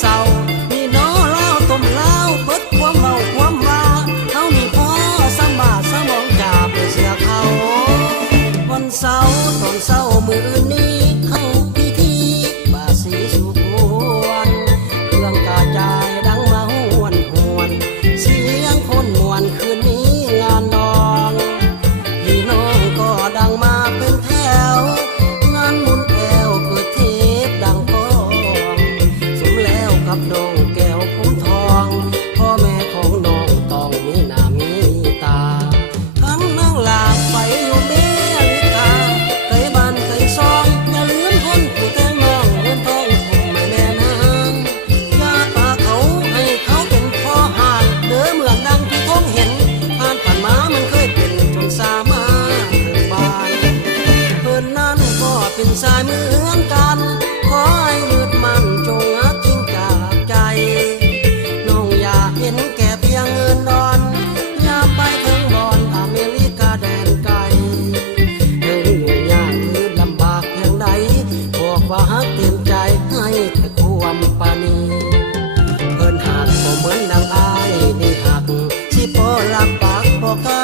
เศร้านี่น้อเล่าต้มเล่าเปิดความเมาความว่าเขานี่พอสมบาสมองจ่าไปเสียเขาวันเสาร์ตอนเศร้ามือนี้เข้าพิธีบาสีสุกวนเครื่องกระจายดังมาหวนหวนเสียงคนมวนคืนนี้งานดองพี่น้องก็ดังมาเป็นแถวงานบุญแก้วเกิดเทพดังก้องสมแล้วกับน้องแก้วผมทองพ่อแม่ของน้องต้องมีหน้ามีตาทั้งน้องลาไปอยู่เมียลิกาเคยบ้านเคยซองอย่าลืมคนผู้แต่งน้องเงินทองผมไม่แม่นางอย่าปาเขาให้เขาเป็นพ่อห่างเด้อเหมือนดังที่ท้องเห็นผ่านมามันเคยเป็นจนสามารถถึงบายเพิ่นนั้นก็เป็นสายเหมือนกันขอให้ยืดมันจงรักจริงจากใจน้องอย่าเห็นแก่เพียงเงินดอนอย่าไปถึงบอนอเมริกาแดนไกลถึงอยู่ยากหรือลำบากเพียงใดบอกว่าฮักเต็มใจให้แต่ความปานีเพิ่นหักบ่เหมือนดังอายนี่หักสิพอรับปากบ่กล้า